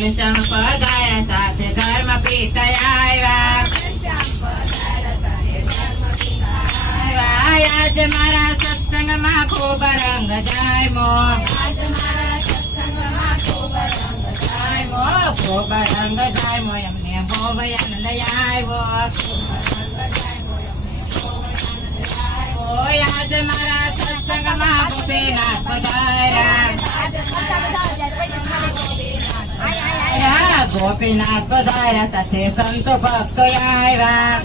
ઘનશ્યામ પધાર્યા સાથે ધર્મ પિતા આવ્યા. આજ મારા સત્સંગમાં ખૂબ રંગ જામ્યો. ખૂબ રંગ જામ્યો એમને બહુ આનંદ આવ્યો. આજ મારા સત્સંગમાં ગોપીનાથ પધાર્યા. ગોપીનાથ પધાર્યા સાથે સંતો ભક્તો આવ્યા.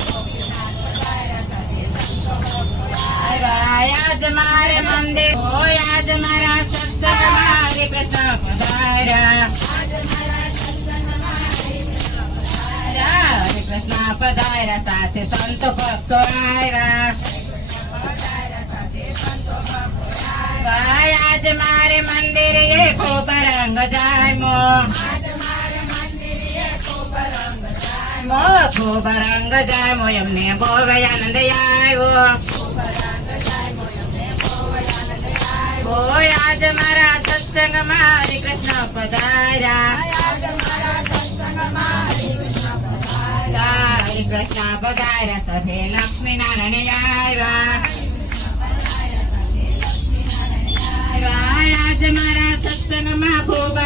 આજ મારે મંદિર આજ મારા સત્સંગમાં હરે કૃષ્ણ પધાર્યા. હરે કૃષ્ણ પધાર્યા સાથે સંતો ભક્તો આવ્યા. આજ મારે મંદિરે ખૂબ રંગ જામ્યો. ખૂબ રંગ જામ્યો એમને બહુ આનંદ આવ્યો. આજ મારા સત્સંગમાં હરે કૃષ્ણ પધાર્યા. હરે કૃષ્ણ પધાર્યા સાથે લક્ષ્મી નારાયણ આવ્યા. આજ મારા સત્સંગમાં ખૂબ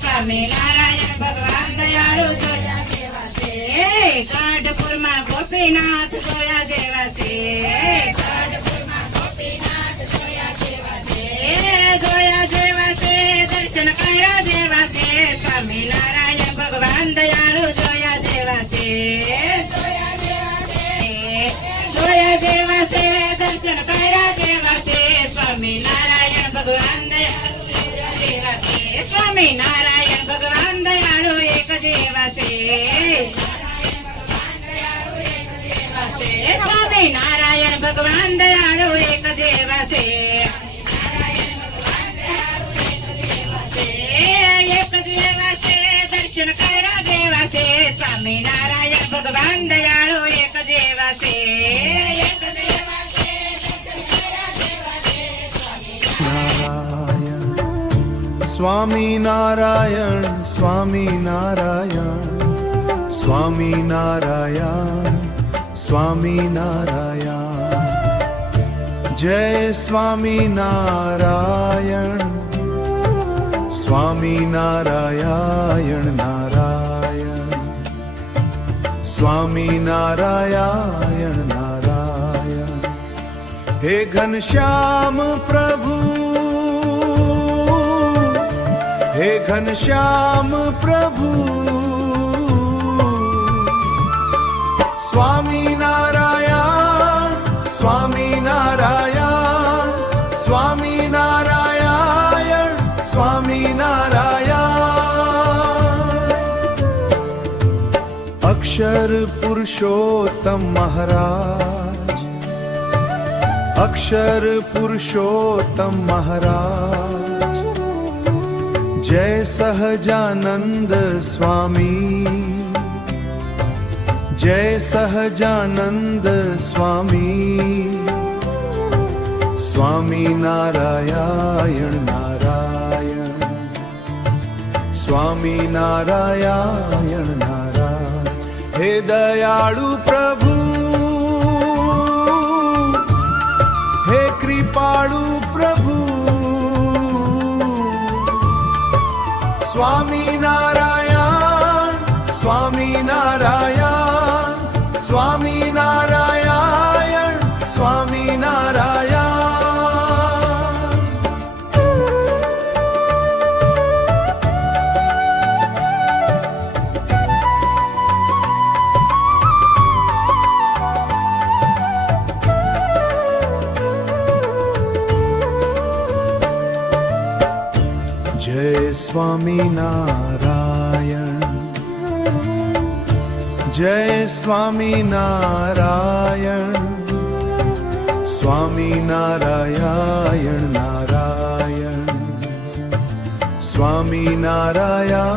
સ્વામિનારાયણ ભગવાન દયાળુ જોયા જેવા છે. કાઢપુરમાં ગોપીનાથ જોયા જેવા છે. કાઢપુરમાં ગોપીનાથ જોયા જેવા છે. જોયા જેવા છે દર્શન કર્યા જેવા છે. સ્વામિનારાયણ ભગવાન દયાળુ જોયા જેવા છે. જોયા જેવા છે દર્શન કર્યા જેવા છે. સ્વામિનારાયણ ભગવાન દયાળુ સ્વામિનારાયણ ભગવાન દયાળુ એક જેવા છે. સ્વામિનારાયણ ભગવાન દયાળુ એક જેવા છે. એક જેવા છે દર્શન કર્યા જેવા છે. સ્વામિનારાયણ ભગવાન દયાળુ એક જેવા છે. એક જેવા છે દર્શન કર્યા જેવા છે. સ્વામિનારાયણ સ્વામિનારાયણ સ્વામિનારાયણ સ્વામિનારાયણ જય સ્વામિનારાયણ સ્વામિનારાયણ નારાયણ સ્વામિનારાયણ નારાયણ. હે ઘનશ્યામ પ્રભુ હે ઘનશ્યામ પ્રભુ સ્વામિનારાયણ સ્વામિનારાયણ સ્વામિનારાયણ સ્વામિનારાયણ. અક્ષર પુરુષોત્તમ મહારાજ અક્ષર પુરુષોત્તમ મહારાજ જય સહજાનંદ સ્વામી જય સહજાનંદ સ્વામી. સ્વામિનારાયણ નારાયણ સ્વામિનારાયણ નારાયણ. હે દયાળુ પ્રભુ હે કૃપાળુ પ્રભુ સ્વામિનારાયણ સ્વામિનારાયણ સ્વામિનારાયણ સ્વામિનારાયણ. જય સ્વામિનારાયણ જય સ્વામિનારાયણ સ્વામિનારાયણ નારાયણ સ્વામિનારાયણ